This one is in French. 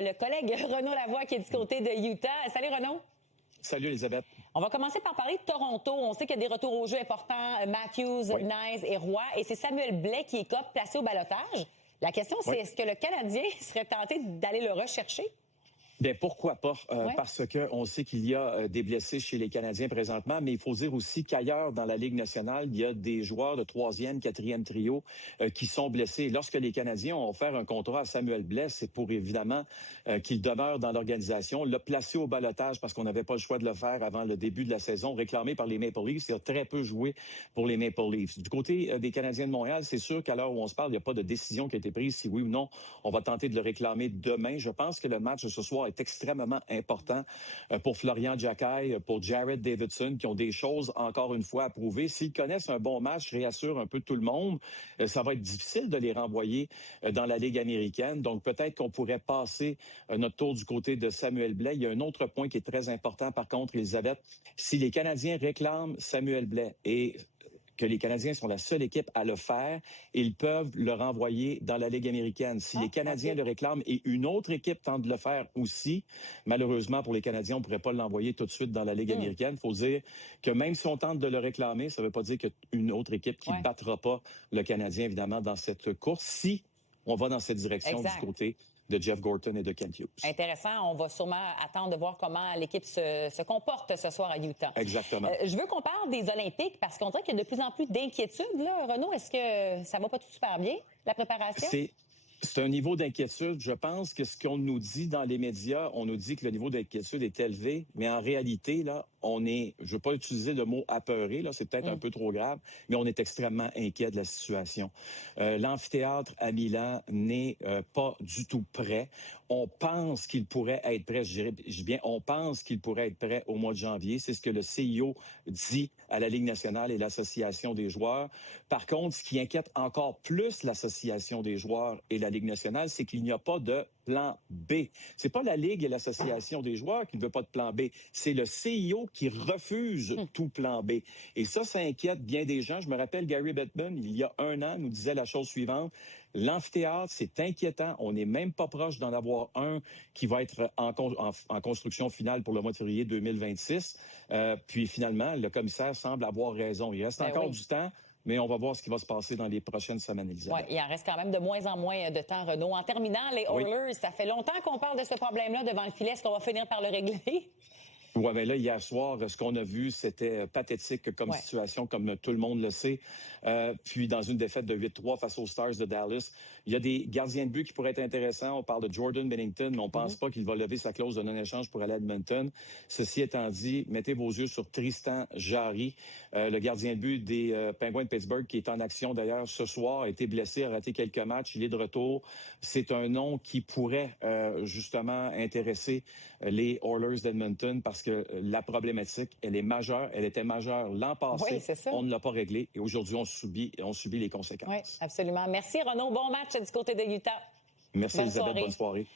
Le collègue Renaud Lavoie qui est du côté de Utah. Salut Renaud. Salut Elisabeth. On va commencer par parler de Toronto. On sait qu'il y a des retours au jeu importants, Matthews, Oui. Nyes et Roy. Et c'est Samuel Blais qui est placé au ballottage. La question, c'est est-ce que le Canadien serait tenté d'aller le rechercher? Bien, pourquoi pas? Ouais. Parce que on sait qu'il y a des blessés chez les Canadiens présentement, mais il faut dire aussi qu'ailleurs dans la Ligue nationale, il y a des joueurs de troisième, quatrième trio qui sont blessés. Lorsque les Canadiens ont offert un contrat à Samuel Blais, c'est pour évidemment qu'il demeure dans l'organisation, l'a placé au ballottage parce qu'on n'avait pas le choix de le faire avant le début de la saison, réclamé par les Maple Leafs. Il a très peu joué pour les Maple Leafs. Du côté des Canadiens de Montréal, c'est sûr qu'à l'heure où on se parle, il n'y a pas de décision qui a été prise, si oui ou non, on va tenter de le réclamer demain. Je pense que le match de ce soir est extrêmement important pour Florian Giaccai, pour Jared Davidson, qui ont des choses, encore une fois, à prouver. S'ils connaissent un bon match, réassure un peu tout le monde, ça va être difficile de les renvoyer dans la Ligue américaine. Donc, peut-être qu'on pourrait passer notre tour du côté de Samuel Blais. Il y a un autre point qui est très important, par contre, Elisabeth. Si les Canadiens réclament Samuel Blais et que les Canadiens sont la seule équipe à le faire, ils peuvent le renvoyer dans la Ligue américaine. Si les Canadiens le réclament et une autre équipe tente de le faire aussi, malheureusement pour les Canadiens, on ne pourrait pas l'envoyer tout de suite dans la Ligue américaine. Il faut dire que même si on tente de le réclamer, ça ne veut pas dire qu'une autre équipe qui ne battra pas le Canadien, évidemment, dans cette course, si on va dans cette direction du côté de Jeff Gorton et de Kent Hughes. Intéressant. On va sûrement attendre de voir comment l'équipe se comporte ce soir à Utah. Exactement. Je veux qu'on parle des Olympiques parce qu'on dirait qu'il y a de plus en plus d'inquiétudes. Là, Renaud, est-ce que ça va pas tout super bien, la préparation? C'est un niveau d'inquiétude. Je pense que ce qu'on nous dit dans les médias, on nous dit que le niveau d'inquiétude est élevé, mais en réalité, là, je veux pas utiliser le mot apeuré, là, c'est peut-être un peu trop grave, mais on est extrêmement inquiet de la situation. L'amphithéâtre à Milan n'est pas du tout prêt. On pense qu'il pourrait être prêt, on pense qu'il pourrait être prêt au mois de janvier. C'est ce que le CIO dit à la Ligue nationale et l'Association des joueurs. Par contre, ce qui inquiète encore plus l'Association des joueurs et la Ligue nationale, c'est qu'il n'y a pas de plan B. C'est pas la Ligue et l'Association des joueurs qui ne veut pas de plan B. C'est le CIO qui refuse tout plan B. Et ça inquiète bien des gens. Je me rappelle, Gary Bettman, il y a un an, nous disait la chose suivante. L'amphithéâtre, c'est inquiétant. On n'est même pas proche d'en avoir un qui va être en construction finale pour le mois de février 2026. Puis finalement, le commissaire semble avoir raison. Il reste encore du temps. Mais on va voir ce qui va se passer dans les prochaines semaines, Elisabeth. Oui, il en reste quand même de moins en moins de temps, Renaud. En terminant, les Oilers, ça fait longtemps qu'on parle de ce problème-là devant le filet. Est-ce qu'on va finir par le régler? Ouais, mais là, hier soir, ce qu'on a vu, c'était pathétique comme situation, comme tout le monde le sait. Puis, dans une défaite de 8-3 face aux Stars de Dallas, il y a des gardiens de but qui pourraient être intéressants. On parle de Jordan Bennington, mais on pense pas qu'il va lever sa clause de non-échange pour aller à Edmonton. Ceci étant dit, mettez vos yeux sur Tristan Jarry, le gardien de but des Penguins de Pittsburgh, qui est en action d'ailleurs ce soir, a été blessé, a raté quelques matchs, il est de retour. C'est un nom qui pourrait justement intéresser les Oilers d'Edmonton parce que la problématique, elle est majeure. Elle était majeure l'an passé. Oui, on ne l'a pas réglée. Et aujourd'hui, on subit les conséquences. Oui, absolument. Merci, Renaud. Bon match du côté de Utah. Merci, Elisabeth. Bonne soirée.